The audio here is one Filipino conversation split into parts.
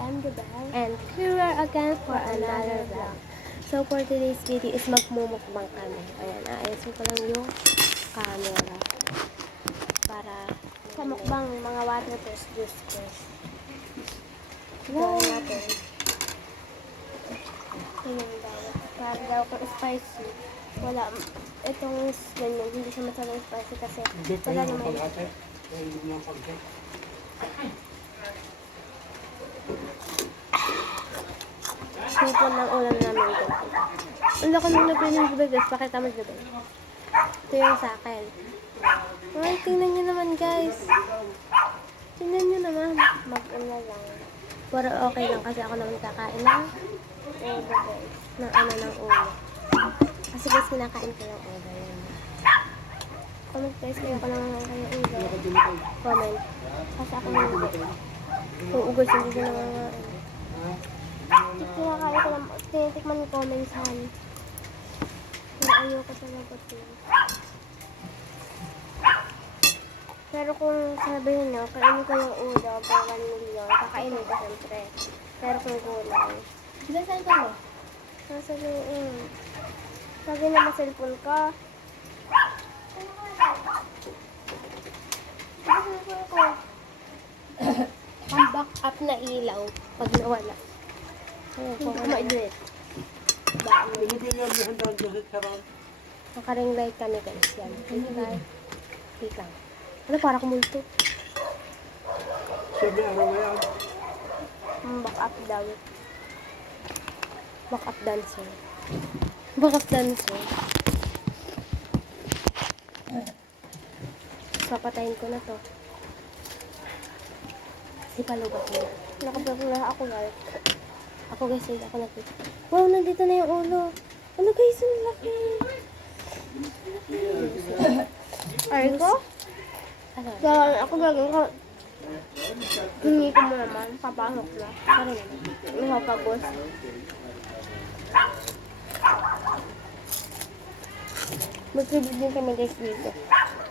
I'm the bell. And here we are again for another vlog. So for today's video is magmumukbang kami. Ayan, ayusin ko lang yung camera. Para Sa mukbang, mga water test juice ko. wow. Natin. Tingnan daw. Para daw ko spicy. Wala. Itong ganyan, hindi siya masyadong spicy kasi wala naman. Sipon ng ulam namin ito. Ang laki nung napiling gabi guys. Pakita mo gabi. Ito yung sa akin. Ay, tingnan nyo naman guys. Tingnan nyo naman. Mag-una lang. Pero okay lang kasi ako naman kakain ng Ulo guys. ng ulo. Kasi guys, kinakain ko yung ulo. Yan. Comment guys, kaya ko naman kayo ulo. Comment. Kasi ako hindi. Oo guys, hindi ko nangangain. Kinakain ko lang, tinitikman ko minsan. Pero ayoko talaga ito. Pero kung sabihin nyo, kainin ko yung ulo for 1 million, kakainin ko siyempre. Pero kung gulang. Diba saan ka mo? Sasabihin, sabi na ma-cellphone ka. Cellphone ko. Ang back up na ilaw pag nawala. Hindi ko ma-edit. Nakaring light kami guys. Yan. Ring light. Wait lang. Ano, para kumulto. Back up daw. Back up dancer. Back up dancer. Papatayin ko na to. Ipalubat mo. Nakapagpula ako guys. Ako guys, hindi ako nakita. Wow, nandito na yung ulo. Ano guys, ang laki. Ay ko? Ano? Kaya ako gagawin ko. Hindi ko mo naman. Papasok na. Ano naman? Nakapagos. Mag-tribute din kami guys dito.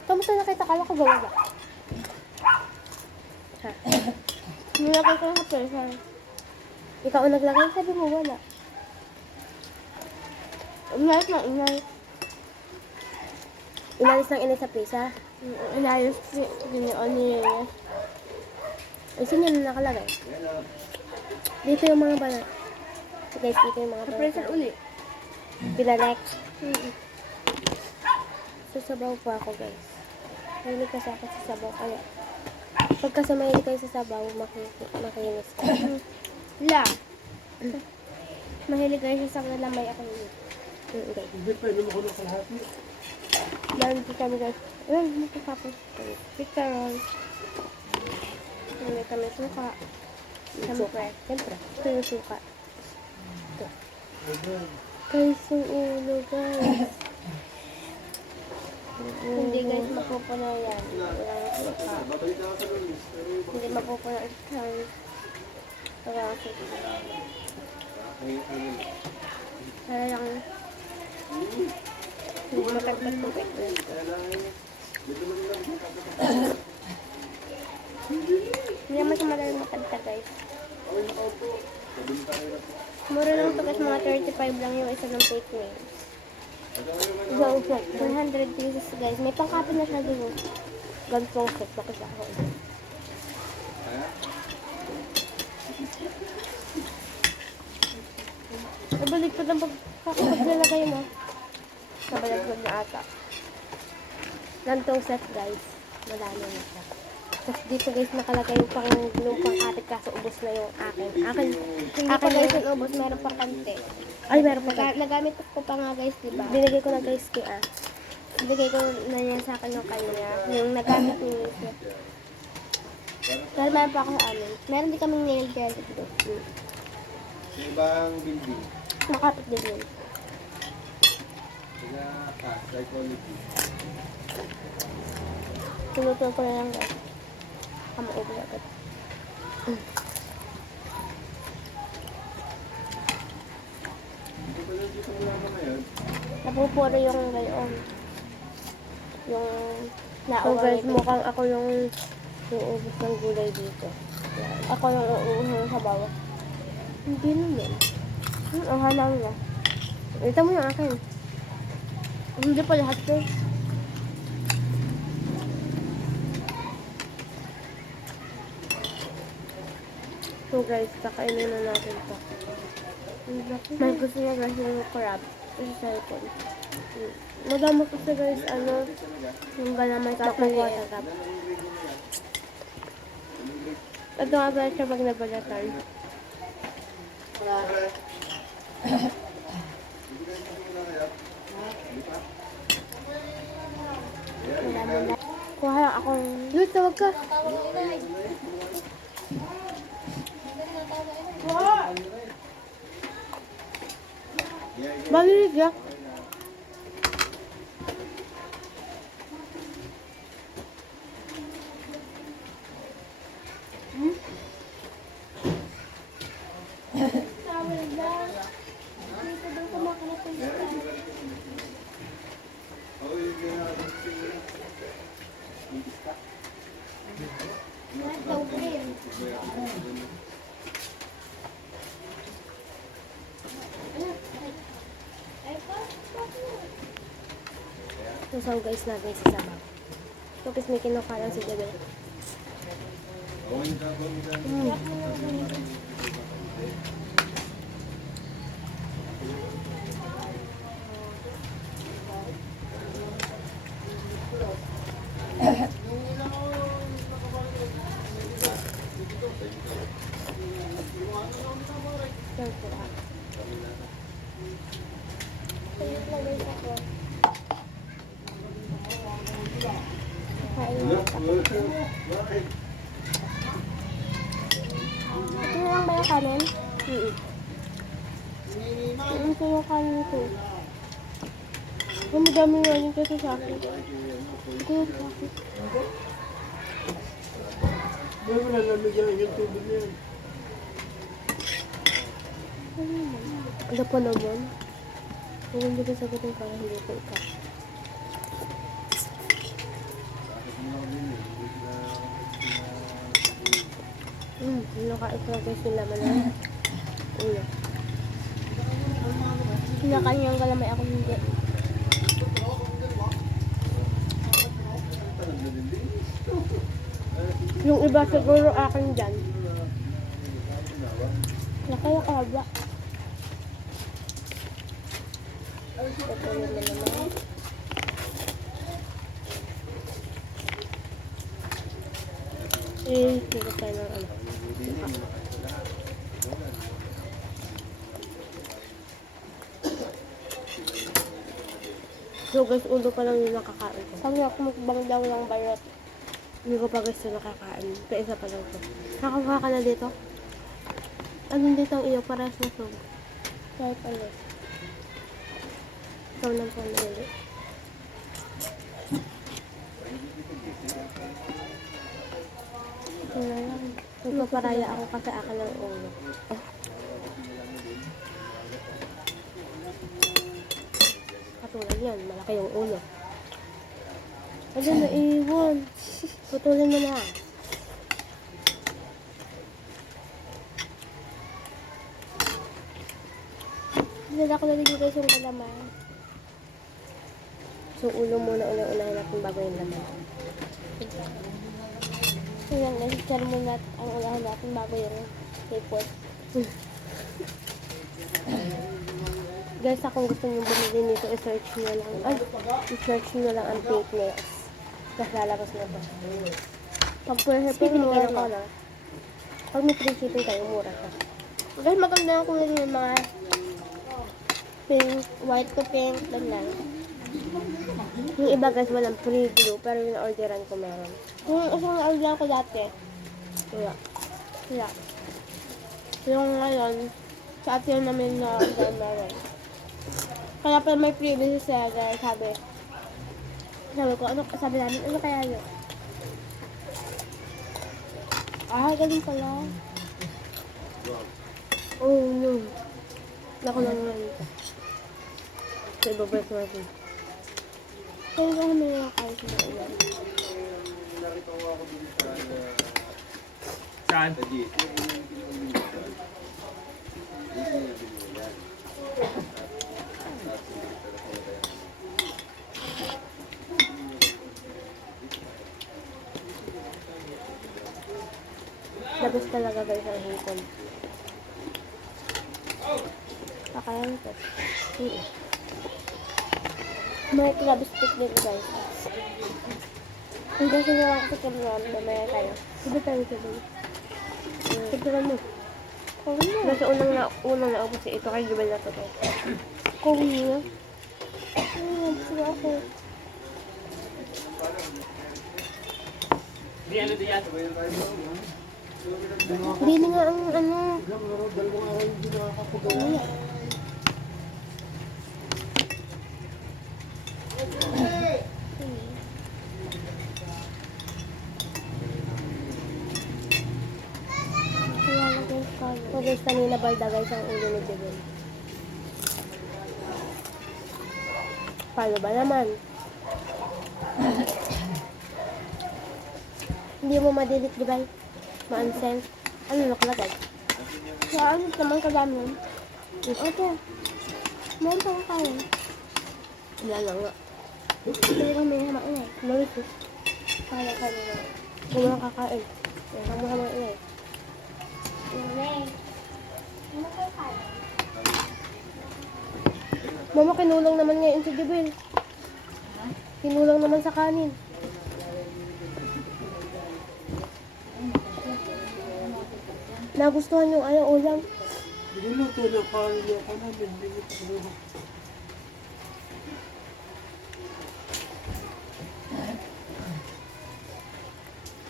Kamusta nakita ka? Ako gawa ba? Ha? Nilagay ko lang sa person. Ikaw ang naglagay? Sabi mo wala. Inayos na inayos. Inalis ng inay sa prisa. Inayos. Nilagay. Ay, saan yun nakalagay? Dito yung mga banat. Guys, dito yung mga Sa banat. person uli. Pinalek. Sasabaw pa ako guys. Mahilig kasi ako sa sabaw. Kaya, pagka sa mahilig kayo sa sabaw, makinis ka. La. Mahilig kayo sa saklamay ako yun. Okay. Hindi pa, inom ako ng kalahati. Dahil dito kami guys. Ayun, matapos. Picture. Hindi kami suka. Siyempre. Siyempre. Ito yung suka. Ito. Ayan. Guys, yung ulo guys. Hindi guys, mapupuna yan. Walang suka. Hindi mapupuna yan. Walang suka. Kaya lang, hindi makagpag ng breakfast. Hindi naman siya madaling makanta guys. Mura lang ito guys, mga 35 lang yung isa ng fake nails. Go, go. 100 pieces guys. May pangkapi na siya dito. Gantong set. Bakit ako? Nabalik ko ng pagkakalagay mo. Nabalagpag na ata. Gantong set guys. Malalo na siya. Tapos dito guys nakalagay yung pang kapit kaso ubos na yung akin. Hindi pa guys yung ubos, meron pa konti. Ay, meron pa guys. Nagamit ko pa nga guys, diba? Binigay ko na guys kay Bigay ko na niya sa akin yung kanya. Yung nagamit niya siya. Pero meron pa ako sa amin. Meron din kaming nail gel dito. Ibang building. Makapit din yun. Kaya psychology. Tuluto ko na lang guys. Kamaubos agad. Ito pa lang dito mula pa ngayon. Napupuro yung gayon. Yung So guys, mukhang ako yung uubos ng gulay dito. Yan. Ako yung uuhang sa bawah. Hindi naman. Ang halaw niya. Ito mo yung akin. Hindi pa lahat ko. So guys, kakainin na natin to. May gusto niya guys yung crab. Sa cellphone. Madami kasi guys, yung galamay kakuha sa crab. Ito nga guys siya pag nabalatan. Kuha lang akong... Lut, tawag ka. Balilig ya. Susaw guys natin sa sabaw. So guys may kinuha lang si Jabel. Ito lang ba yung kanin? Ito yung kanin ko. Ang madami nga yun kasi sa akin. Ito yung sa akin. Hindi mo nalamigyan yung tubig na yan. Ano pa naman? Kung hindi ko sagutin para hindi ko ikaw. Nakain ko guys yung laman na ulo. Kinakain yung galamay ako hindi. Yung iba siguro akin dyan. Nakaya kahaba. Ito naman. Sige tayo ng ano. So guys, ulo pa lang yung nakakain ko. Sabi ako mukbang daw ng bayot. Hindi ko pa guys yung nakakain. Kaya isa pa lang ito. Nakakuha ka na dito? Anong dito ang iyo? Parehas na sog. Kaya pala. Ikaw nang po nalili. Ito na lang. Magpaparaya ako kasi akin ng ulo. Oh. Katulad yan, malaki yung ulo. Ano na iwan? Putulin mo na. Nila ko nalagay guys yung kalaman. So ulo muna unahin natin bago yung laman. So yan guys, share muna ang unahin natin bago yung report. Guys, kung gusto nyo bumili nito, i-search nyo lang. Ay, i-search nyo lang ang fake nails. Tapos lalabas na ito. Pag free shipping, mura na. Pag may free shipping kayo, mura siya. Guys, maganda ang kulay ng mga pink, white to pink, lang. Yung iba guys, walang free glue, pero yung orderan ko meron. Yung isang na-orderan ko dati, wala. Yung ngayon, sa atin namin na order meron. Kaya pa may previous seller, sabi ko, sabi namin, ano kaya yun? Galing pala. Oh no. Ako lang naman ito. Sa ibabalik natin. Kaya ba kami nakakain sa ulan? Saan? Sa GC. Labas talaga guys ang hipon. Kakayan ito. May crab stick din guys. Hindi sinilang ko sa kaluan. Mamaya tayo. Hindi tayo sabay. Tignan mo. Kawin na. Nasa unang naubos si ito kay Jubel na to. Kawin na. Sige ako. Di ano di yan? Hindi na nga ang ano. So guys, kanina balda guys ang ulo ni Jubel. Paano ba naman? Hindi mo ma-delete, Jubel? Ma-unsend? Ano nakalagay? Saan naman kadami yun? Okay. Meron pa akong kain. Wala na nga. Hindi ko may hamak na eh. Mawit ko. Kaya ka nila. Kung mga kakain. Hamo-hamo ina eh. Hindi. Ano kayo kain? Mama, kinulang naman ngayon si Jubel. Kinulang naman sa kanin. Nagustuhan yung ayaw ulam. Niluto na kanin niya ka namin.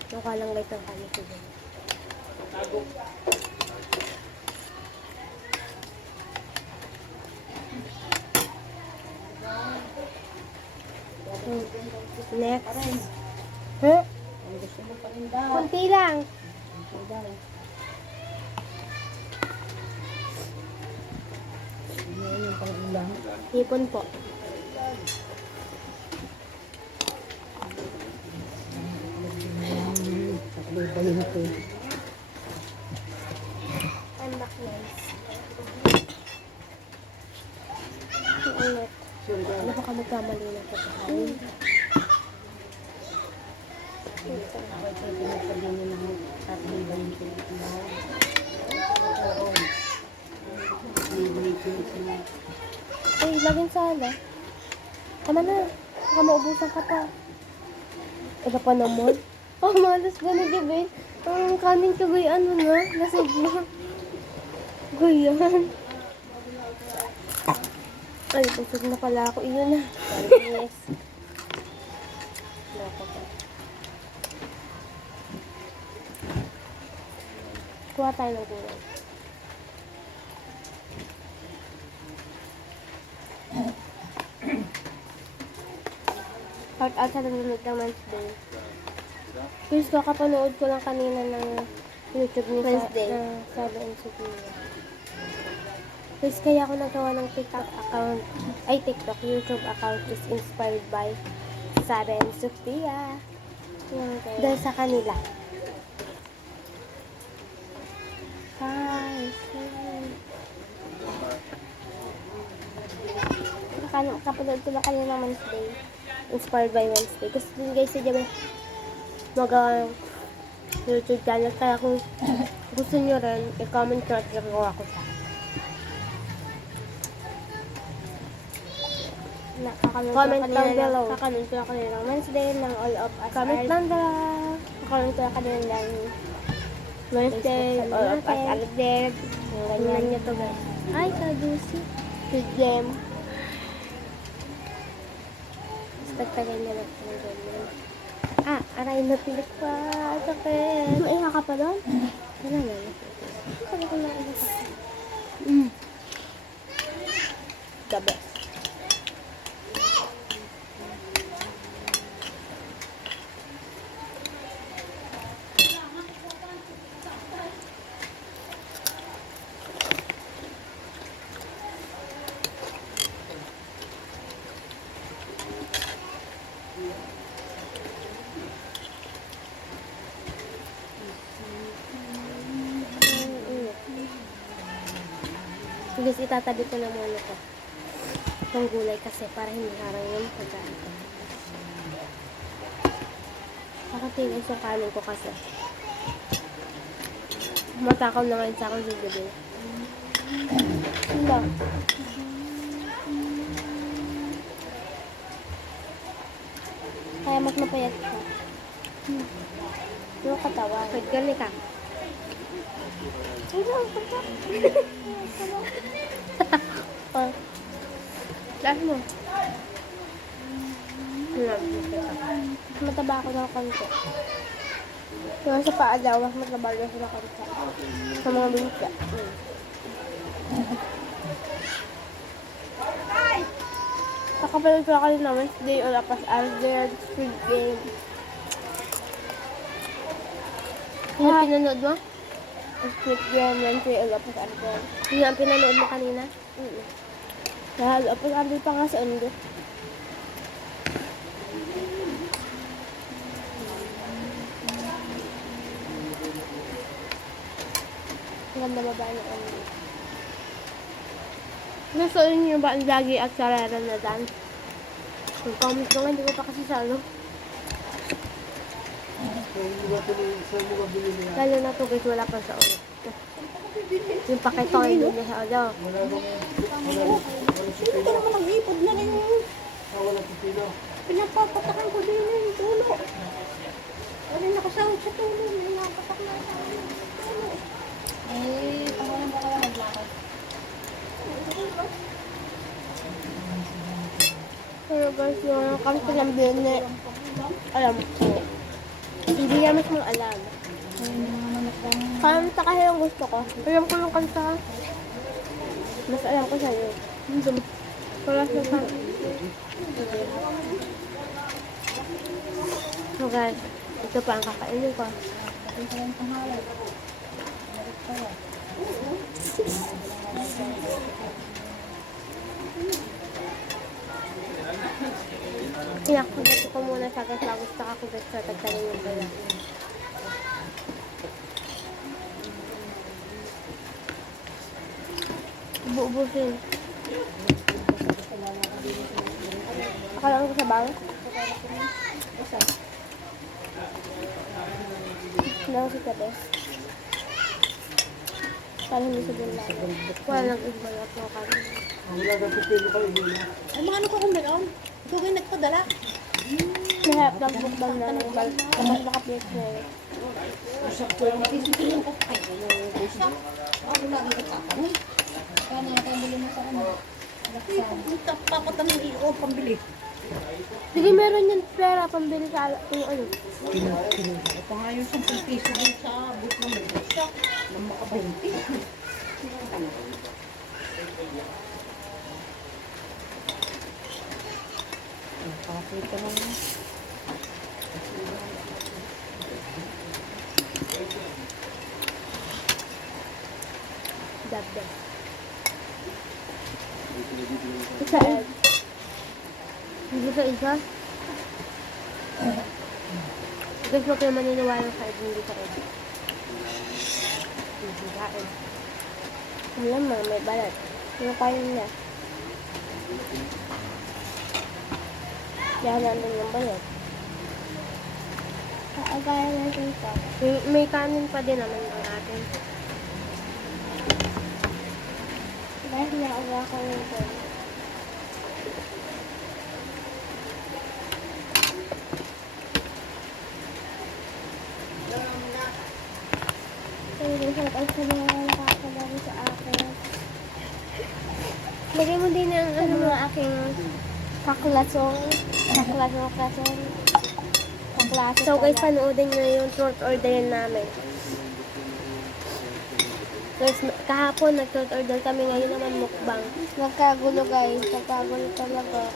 Mukha lang light ang kanin si Jubel. Next. Huh? Kunti lang. Hipon po. I'm back nice. Ang ulit. Ano ba ka magkamali ng pagkakain? Ay, laging sala. Tama na. Baka maubusan ka pa. Iba pa naman. Oh, malas ba na gabi? Ang kanin ka ba ano na? Lasig na. Guyan. Ay, busog na pala ako. Iyon na. Yes. Loko pa. Kuha tayo ng gulay. Part out sa nanonood ng Wednesday. Guys, kakapanood ko lang kanina ng YouTube ni Wednesday. Sabi and Sophia. Guys, kaya ako nagawa ng TikTok account, ay TikTok, YouTube account is inspired by Sabi and Sophia. Dahil sa kanila. Hi, kapanood ko lang kanina ng Wednesday. Inspired by Wednesday. Kasi dun guys, si Jabba mag YouTube channel. Kaya kung gusto nyo rin, i-comment nyo at gagawa ko sa comment down below. Kakanood ko lang kanina ng Wednesday, ng All of Us. Comment down below. Kakanood ko lang kanina ng Wednesday, All of Us Alexander. Ganyan nyo to guys. Ay, kadusi. Good game. Tagtagal na lang ng ganyan. Ah, aray na pilit pa. Sakit. Mainga ka pa doon? Wala na. Sabi ko na ano ka. The best. Guys, itatabi ko na muna ito. Itong gulay kasi para hindi harang yung pagkain ko. Nakatigas yung kanin ko kasi. Matakaw na ngayon sa akin sa gabi. Hindi. Kaya mas mapayat ka. Yung katawan. Pagkali ka. Oh. Lahat mo. Mataba ako ng konti. Yung sa paa daw, mas mataba daw sa konti. Sa mga binika. Nakapanood ko ako na Wednesday o lapas Alder, Squid Game. Yung pinanood mo? Squid Game, Wednesday o lapas Alder. Yung ang pinanood mo kanina? Dahil lapas Alder pa nga sa undo. Ang ganda ba na undo? Gusto niyo ba ang lagi at sarara na dance? Kung comment ko nga, hindi ko pa kasi salo. Lalo na to guys, wala pa sa ulo. Yung pakito ay hindi niya sa ulo. Sino ka naman nag-ipod na rin yun? Pinapapatakan ko din yung tulo. Ano nakasahod sa tulo? May nakapatak na sa tulo. Pangalan ba kaya naglakad? Pero guys, yung kanta ng Bene, alam ko. Hindi niya mas mga alam. Kanta kasi yung gusto ko. Alam ko yung kanta. Mas alam ko sa'yo. Wala sa kanta. So guys, ito pa ang kakainin ko. Inakulat ko muna sa gas bago sa kakugat sa tagtanin yung pala. Ubusin. Akala ko sa bang? Wala ko si Kabes. Parang hindi sa bulan. Wala nag-igbalot mo kami. Ay, mga ano ko kung meron? Ikaw kayo nagpadala? Mahirap nagbukbang na ng bal. Kapag naka-plate na yun. Ako lagi nagtatanong. Kaya na, pambili mo sa ano. Papatang hindi ako pambili. Sige, meron yung pera pambili sa yung ano. Kinuha pa nga yung 10 piso dun sa booth ng isa. Nang makabunti. Nakakita naman. Dabda. Saan? Hindi sa isa? Guys, huwag kayo maniniwala sa iba, hindi sa iba. Hindi sa iba. Alam mo, may balat. Ano kayo niya? Kaya nandun yung balat. Kaagaya natin ito. May kanin pa din naman ang atin. Dahil naawa ko yung balat. Shout out sa mga nakakagano sa akin. Lagay mo din ang ano mga aking kaklasong. So guys, panoodin nyo yung short order namin. Guys, kahapon nag-short order kami, ngayon naman mukbang. Nagkagulo guys, nagkagulo talaga.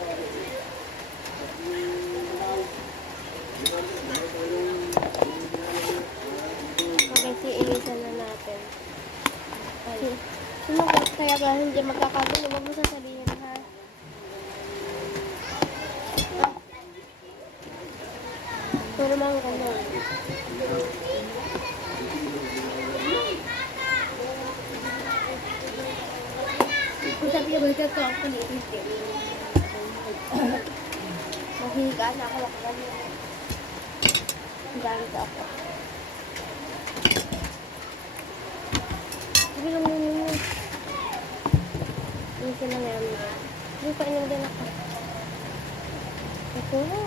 Okay, iinisan na natin. Sino kaya ba hindi magkakagulo? Huwag mo sasabihin ha. Pero mga ganun. Kung sabi niya, balikan ko ako ni Titi. Mahiga na ako kanina. Gamit ako. Sabi lang muna yun. Hindi sila namin. Hindi pa inom din ako. Ito na.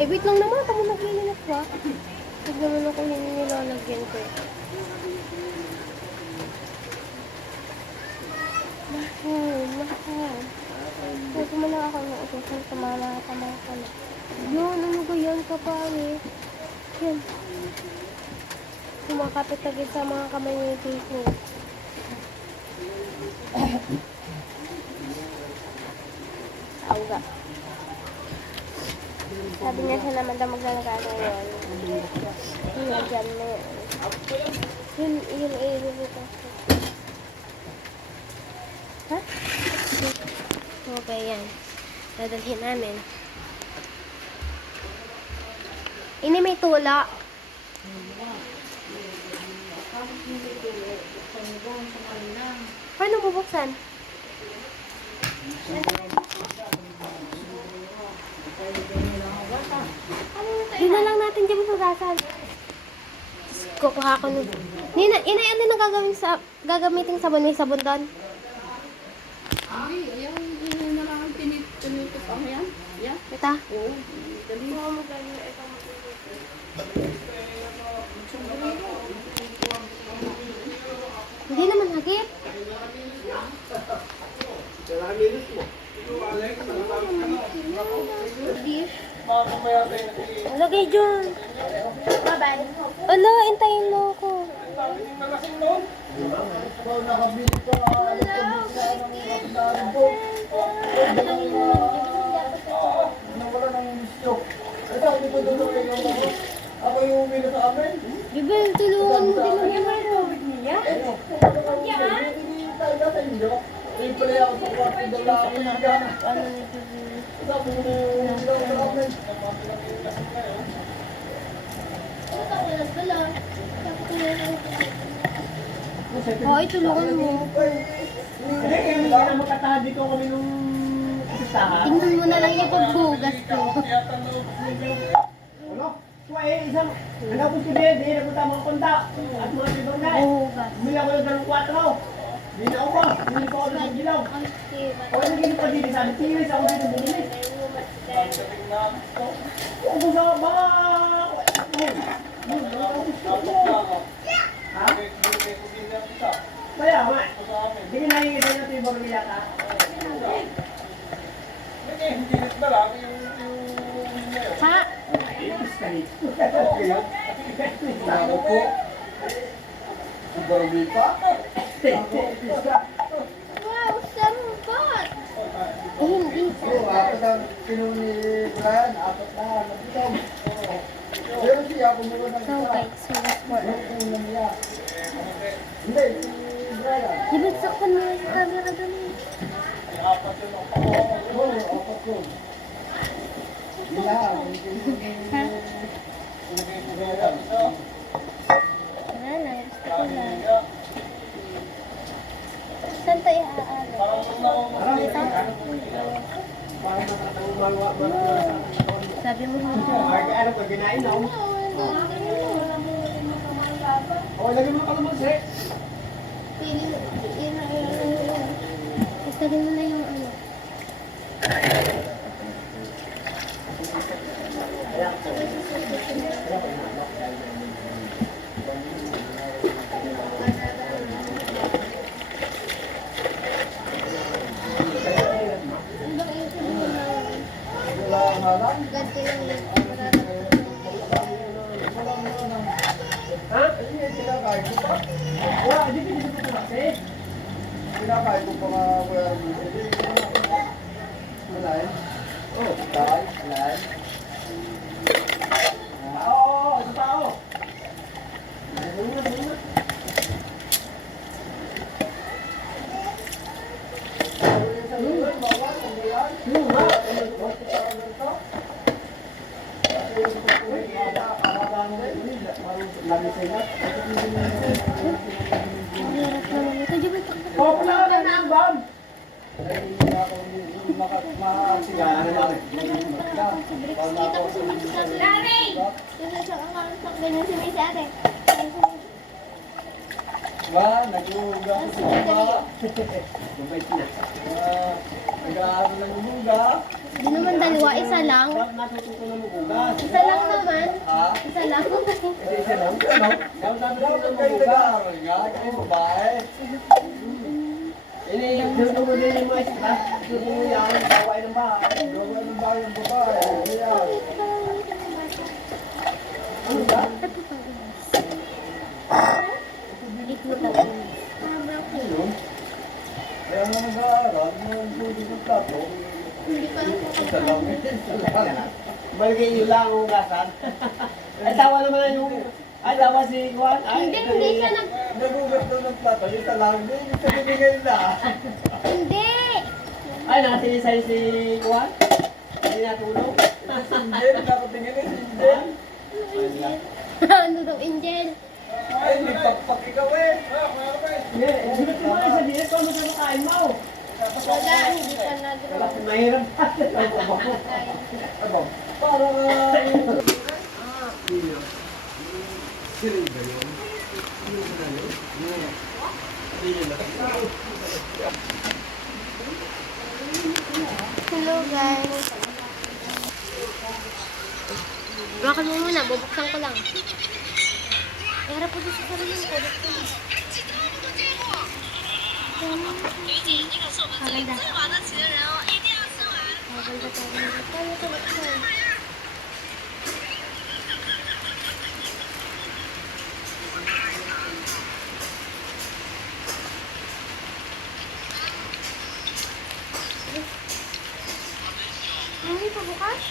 Eh, wait lang naman. Ako naglilinis ba? Huwag naman ako nilalagyan ko eh. Mahal. Huwag mo lang ako na utusan. Tama ka na. Yun, ano ba yan kapari? Yan. Kumakapit agad sa mga kamay ni Tito. Auga. Sabi niya siya naman daw maglalagay yun. Yun, dyan na yun. Yun, dito. Ha? Okay, yan. Dadalhin namin. Ini may tula. Paano bubuksan? Yun na lang natin dyan pugasan. Kukuha ko nun. Nina, inayan din ang gagamitin sabon. May sabon doon. Ay, ayaw na lang tinitip ako yan. Yan. Ito? Oo. Dali. Hindi naman hagip. Lagay dyan. Bye-bye. Ala, intayin mo ako. Ako yung umino sa amin. Bibel, tulungan mo din naman ako. Tayo na sa inyo. Yung pala ako sa kwarto dala ako na gana. Ano ni Bibel? Sabi mo sa amin. Oo, tulungan mo. Hindi, hindi na makatahadi ko kami nung isahan. Tingnan mo na lang yung pagbugas ko. Ano? Isang, hanapos ko din, hindi na ko tamang konta. At mga tibang na eh. Bugas. Bumili ako ng dalawang 4. Hindi na ako ba? Bumili pa ako ng gilaw. O, naging pa din. Sabi, tiris ako dito bumili. Ako sa mga... Ha? Kaya, ma. Hindi ka nakikita natin yung bagay yata. Ha? Ako po. Sugarwi pa? Wow, sambat! Eh, hindi Oo, apat ang pinuni Brian. Apat na. Nagkitong. Pero siya, kumuha ng So isa. guys, so that's for Yung kulang niya. Hindi, si Brian. Ibigsakan mo yung camera doon eh. Oo, apat yun. Wala. Ha? Wala na, gusto ko lang. Saan tayo aano? Sabi mo ha? Ano ka ginain na? Oh, lagyan mo kalamansi. Sabi mo na yung ano. Wala ang halang. Ganito yung Ha? Hindi, kinakain ko pa. Wala, hindi pinito ko kasi. Kinakain ko pa mga kuya dito. Alay? Oh, alay. Oo, Ang hirap naman ito. Di ba ito? Oh, pala ka na ang bag! Kita ko si Mrs. Ate. Larry! Ganyan si Mrs. Ate. Ba, nag-uga sa baba. Mabait na. Nag-aaral ng uga. Di naman dalawa, isa lang. Natututo na mag-ugas. Isa lang naman. Ha? Isa lang. Hindi isa lang. Ano? Dapat kayo nag-aaral nga. Kayo babae. Ini, doon mo din yung mga isla. Doon mo yan. Gawain ng bahay. Gawain ng bahay ng babae. Ayan. Ano ba? Yun. Kaya nga nag-aaral. Nag-ugas ng plato. Isa lang. Isa lang. Balagay nyo lang ang ugasan. Ay, tawa naman na yung... Ay, tawa si Juan. Ay, Hindi siya nag... nagugas doon ng plato. Yung talang. Hindi sa bibigay na. Hindi! Ay, nakasingisay si Juan? Hindi natulog? Hindi, nakatingin na si Jen. Ano daw, Angel? Ay, nagpakpak ikaw eh. Hindi, hindi mo na sabihin kung ano sa makain mo. Wala, hindi pa Wala, mahirap pa. Ano? Para Hello guys. Bakit mo muna, bubuksan ko lang. Harap po dito sa sarili ko. Maganda. Maganda tayo. Kaya ko buksan. Hindi pa bukas?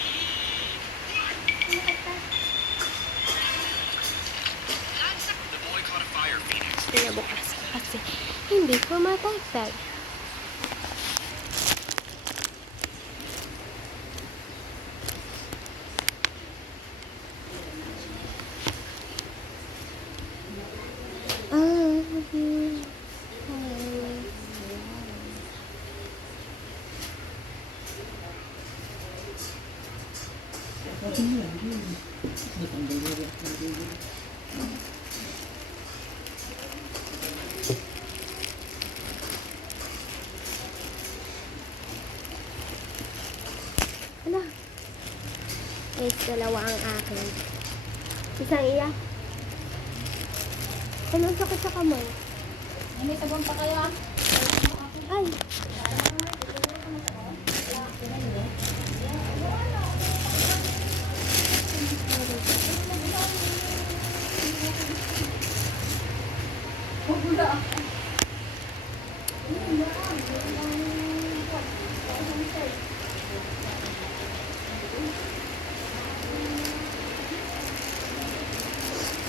Pinabukas kasi hindi ko matagtag. Ano? Guys, dalawa ang akin. Isang iya. Ano ang sakit sa kamay? May sabon pa kaya? Ay!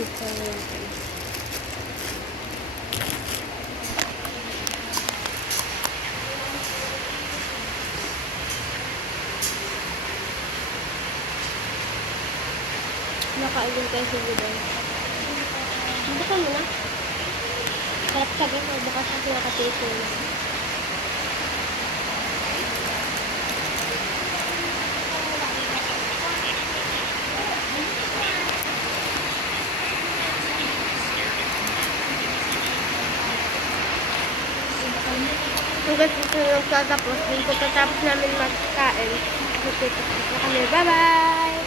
Ito natin. Nakain tayo sa gudon. Bukan mo na. Sarap sabi ko, bukas kasi nakataste mo na. Hanggang dito lang tatapos. Dito tatapos namin magkain. Magtitipis na kami. Bye-bye!